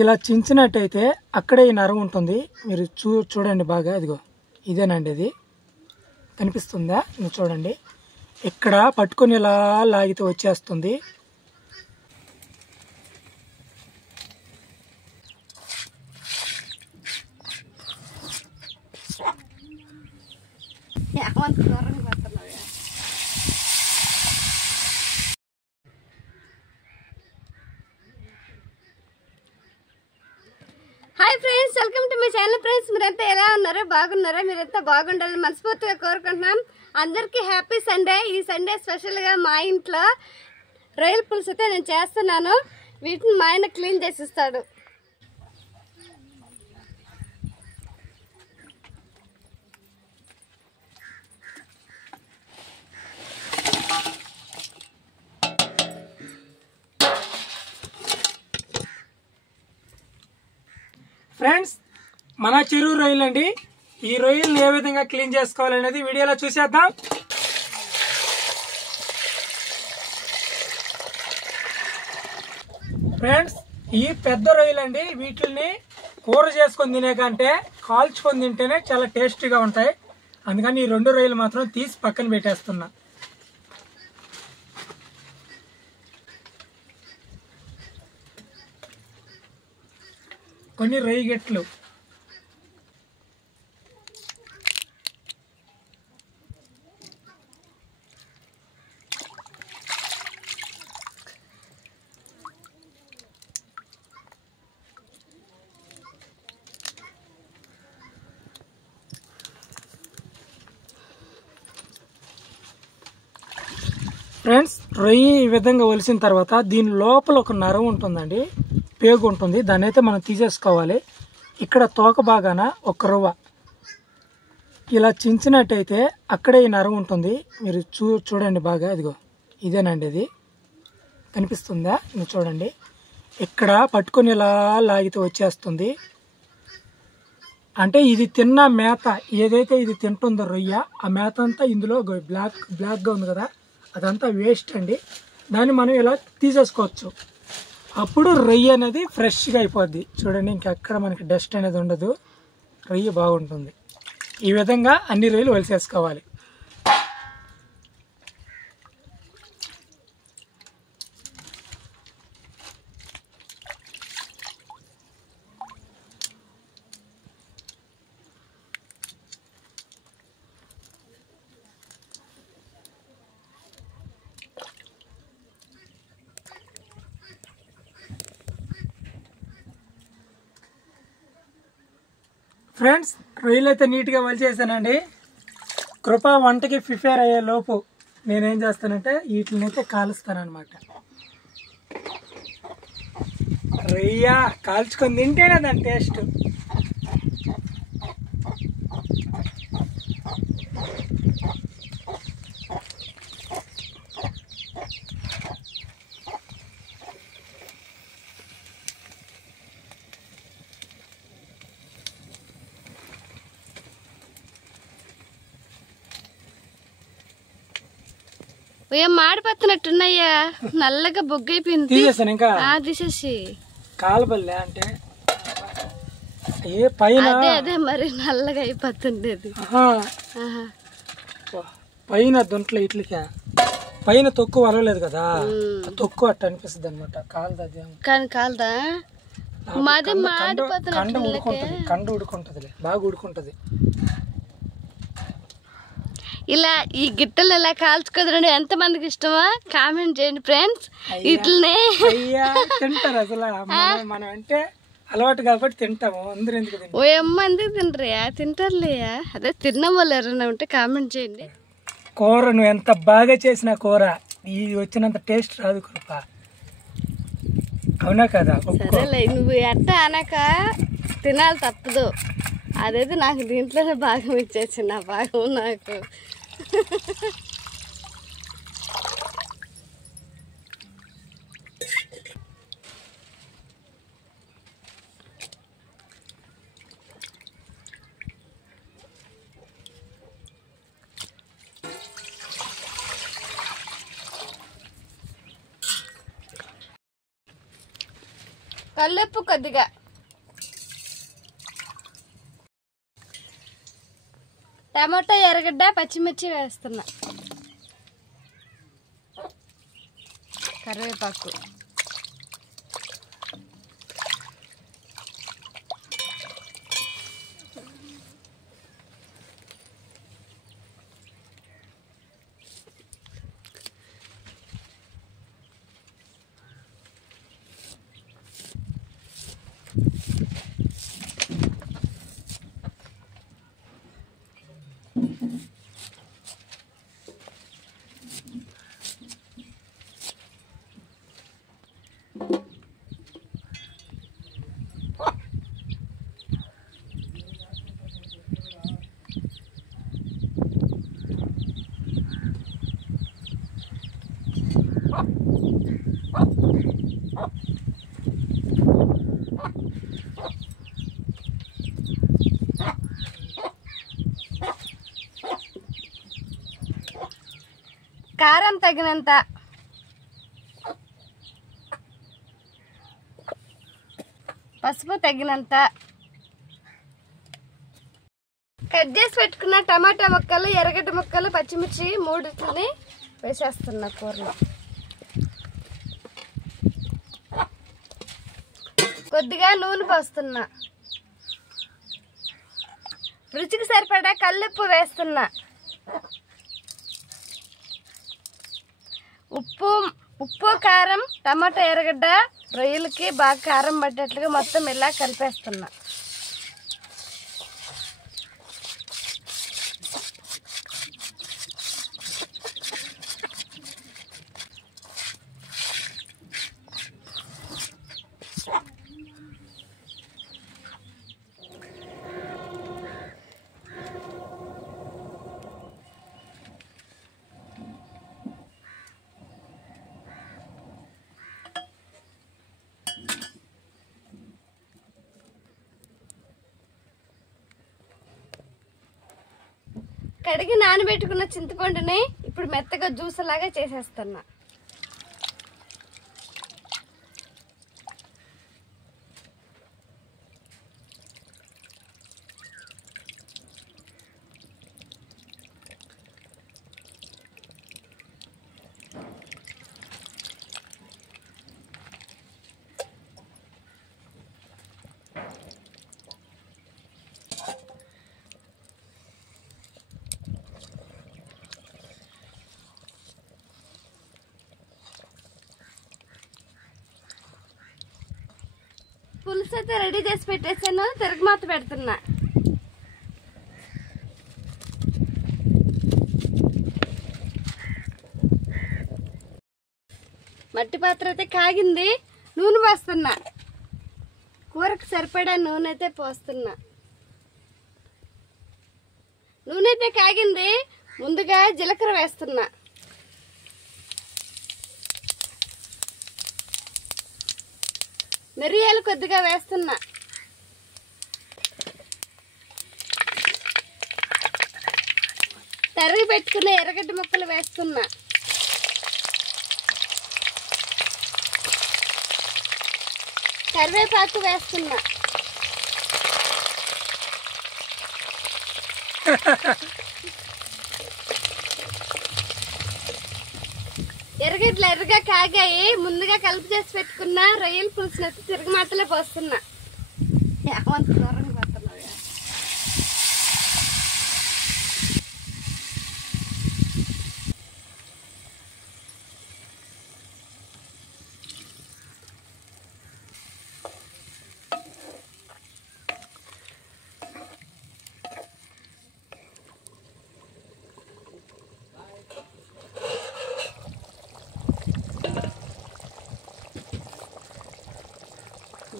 ఇలా చించినట్టయితే అక్కడే ఈ నరం ఉంటుంది. మీరు చూడండి బాగా, ఇదిగో ఇదేనండి, ఇది కనిపిస్తుందా? మీరు చూడండి, ఇక్కడ పట్టుకొని ఇలా లాగితే వచ్చేస్తుంది. Hi friends, welcome to my channel. Friends, మీరంతా ఎలా ఉన్నారో, బాగున్నారా? మీరంతా బాగుండాలని మనస్ఫూర్తిగా కోరుకుంటున్నాం. అందరికీ హ్యాపీ సండే. ఈ సండే స్పెషల్గా మా ఇంట్లో రొయ్యల పులుసు అయితే నేను చేస్తున్నాను. వీటిని మా ఆయన క్లీన్ చేసిస్తాడు. ఫ్రెండ్స్, మన చెరువు రొయ్యలు అండి. ఈ రొయ్యలను ఏ విధంగా క్లీన్ చేసుకోవాలనేది వీడియోలో చూసేద్దాం. ఫ్రెండ్స్, ఈ పెద్ద రొయ్యలు అండి. వీటిని కూర చేసుకొని తినే కంటే కాల్చుకొని తింటేనే చాలా టేస్టీగా ఉంటాయి. అందుకని ఈ 2 రొయ్యలు మాత్రం తీసి పక్కన పెట్టేస్తున్నా. కొన్ని రొయ్య గెట్లు, ఫ్రెండ్స్, రొయ్యి ఈ విధంగా ఒలిసిన తర్వాత దీని లోపల ఒక నరం ఉంటుందండి, పేగు ఉంటుంది. దాన్ని అయితే మనం తీసేసుకోవాలి. ఇక్కడ తోక భాగాన ఒక రవ్వ ఇలా చించినట్టయితే అక్కడే ఈ నరం ఉంటుంది. మీరు చూడండి బాగా, ఇదిగో ఇదేనండి, ఇది కనిపిస్తుందా? మీరు చూడండి, ఇక్కడ పట్టుకొని ఇలా లాగితే వచ్చేస్తుంది. అంటే ఇది తిన్న మేత ఏదైతే ఇది తింటుందో రొయ్య, ఆ మేత అంతా ఇందులో బ్లాక్గా ఉంది కదా, అదంతా వేస్ట్ అండి. దాన్ని మనం ఇలా తీసేసుకోవచ్చు. అప్పుడు రొయ్య అనేది ఫ్రెష్గా అయిపోద్ది. చూడండి, ఇంకెక్కడ మనకి డస్ట్ అనేది ఉండదు, రొయ్య బాగుంటుంది. ఈ విధంగా అన్ని రొయ్యలు వలిసేసుకోవాలి. ఫ్రెండ్స్, రొయ్యలు అయితే నీట్గా వలిచేసానండి. కృప వంటకి ప్రిపేర్ అయ్యే లోపు నేనేం చేస్తానంటే వీటిని అయితే కాలుస్తానమాట. రొయ్య కాల్చుకొని తింటేనే దాని టేస్ట్. ఏం మాడిపోతున్నట్టున్నాయ్యా, నల్లగా బొగ్గైపోయింది. తీసేసాను ఇంకా, తీసేసి కాలబల్లే అంటే ఏ పైన అదే మరి నల్లగా అయిపోతుండేది. పైన దొంట్లో ఇట్లకి పైన తొక్కు వరలేదు కదా, తొక్కు అట్ట అనిపిస్తుంది అనమాట. కాలదా? కానీ కాలదా? మాది కండ ఉడుకుంటది, బాగా ఉడుకుంటది. ఇలా ఈ గిట్టలు ఇలా కాల్చుకోదండి. ఎంత మందికి ఇష్టమా కామెంట్ చేయండి ఫ్రెండ్స్. ఇట్లనే తింటారు అసలు. మనం అంటే అలవాటు కాబట్టి తింటాము. అందరూ ఎందుకు తింటారు? ఓ అమ్మ ఎందుకు తింటారయా? తింటారులేయా. అదే తిన్న వాళ్ళు ఎవరైనా ఉంటే కామెంట్ చేయండి. కూర నువ్వు ఎంత బాగా చేసిన కూర ఇది వచ్చినంత టేస్ట్ రాదు కృప, అవునా కదా? సరేలే, నువ్వు ఎట్ట అనక తినాలి తప్పదు. అదైతే నాకు దీంట్లోనే భాగం ఇచ్చేసి నా భాగం నాకు. కల్లుప్పు కొద్దిగా, టమాటా, ఎర్రగడ్డ, పచ్చిమిర్చి వేస్తున్నా, కరివేపాకు, కారం తగినంత, పసుపు తగినంత, కట్ చేసి పెట్టుకున్న టమాటా ముక్కలు, ఎర్రగడ్డ ముక్కలు, పచ్చిమిర్చి మూడింటిని వేసేస్తున్నా కూరలో. కొద్దిగా నూనె పోస్తున్నా, రుచికి సరిపడా కల్లుప్పు వేస్తున్నా, ఉప్పు కారం, టమాటా, ఎర్రగడ్డ రొయ్యలకి బాగా కారం పట్టేట్లుగా మొత్తం ఇలా కలిపేస్తున్నా. కడిగి నానబెట్టుకున్న చింతపండుని ఇప్పుడు మెత్తగా జ్యూస్ లాగా చేసేస్తున్నా. పులుసు అయితే రెడీ చేసి పెట్టేసాను, తిరగమాత పెడుతున్నా. మట్టి పాత్ర అయితే కాగింది, నూనె పోస్తున్నా. కూరకు సరిపడా నూనె అయితే పోస్తున్నా. నూనె అయితే కాగింది, ముందుగా జీలకర్ర వేస్తున్నా. మిరియాలు కొద్దిగా వేస్తున్నా. తరిగి పెట్టుకున్న ఎర్రగడ్డ ముక్కలు వేస్తున్నా. కరివేపాకు వేస్తున్నా. ఎర్రగడ్డలు ఎర్రగా కాగాయి, ముందుగా కలిపి చేసి పెట్టుకున్న రొయ్యల పులుసుని అయితే తిరగమాతలో పోస్తున్నా. ఏమంత దూరంగా పోతున్నావు?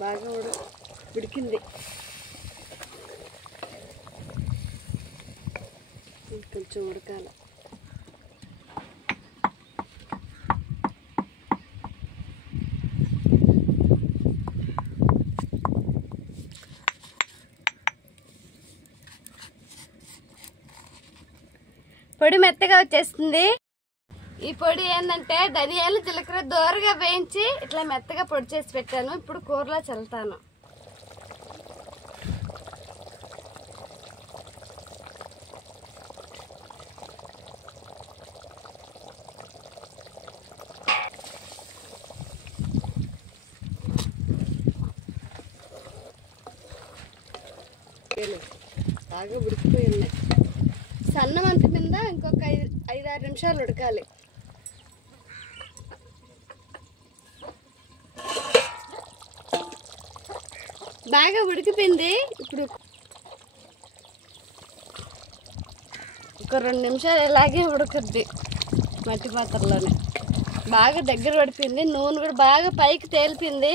బాగా ఉడికింది, కొంచెం ఉడకాలి. పొడి మెత్తగా వచ్చేస్తుంది. ఈ పొడి ఏంటంటే ధనియాలు జీలకర్ర దోరగా వేయించి ఇట్లా మెత్తగా పొడి చేసి పెట్టాను. ఇప్పుడు కూరలో చల్లుతాను. బాగా ఉడికిపోయి ఉన్నాయి. సన్న మంట మీద ఇంకొక 5-6 నిమిషాలు ఉడకాలి. బాగా ఉడికిపోయింది. ఇప్పుడు ఒక 2 నిమిషాలు ఇలాగే ఉడుకుద్ది మట్టి పాత్రలోనే. బాగా దగ్గర పడిపోయింది. నూనె కూడా బాగా పైకి తేలిపోయింది.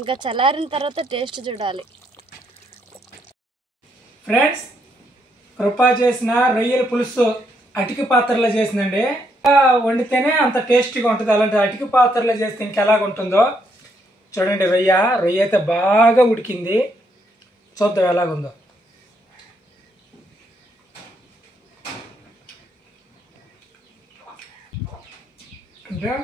ఇంకా చల్లారిన తర్వాత టేస్ట్ చూడాలి. ఫ్రెండ్స్, కృప చేసిన రొయ్యల పులుసు అటికి పాత్రలో చేసిందండి. వండితేనే అంత టేస్టీగా ఉంటుంది. అలాంటి అటికి పాత్రలో చేస్తే ఇంకెలాగుంటుందో చూడండి. రొయ్య అయితే బాగా ఉడికింది. చూద్దాం ఎలాగుందో. అంటే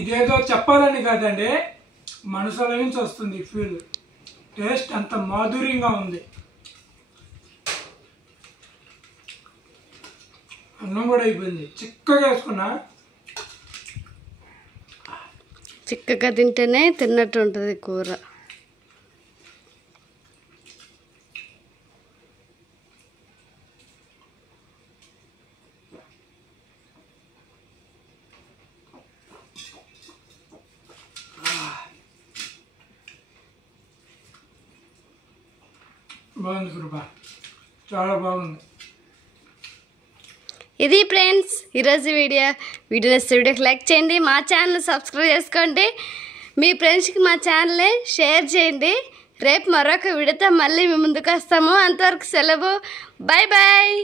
ఇదేదో చెప్పాలని కాదండి, మనసులో నుంచి వస్తుంది ఫీల్. టేస్ట్ అంత మాధుర్యంగా ఉంది. అన్నం కూడా అయిపోయింది. చిక్కగా వేసుకున్నా. చిక్కగా తింటేనే తిన్నట్టు ఉంటుంది కూర. బాగుంది కృప, చాలా బాగుంది. ఇది ఫ్రెండ్స్ ఈరోజు వీడియో నచ్చితే వీడియోకి లైక్ చేయండి. మా ఛానల్ సబ్స్క్రైబ్ చేసుకోండి. మీ ఫ్రెండ్స్కి మా ఛానల్ని షేర్ చేయండి. రేపు మరొక వీడియోతో మళ్ళీ మీ ముందుకు వస్తాము. అంతవరకు సెలవు. Bye bye.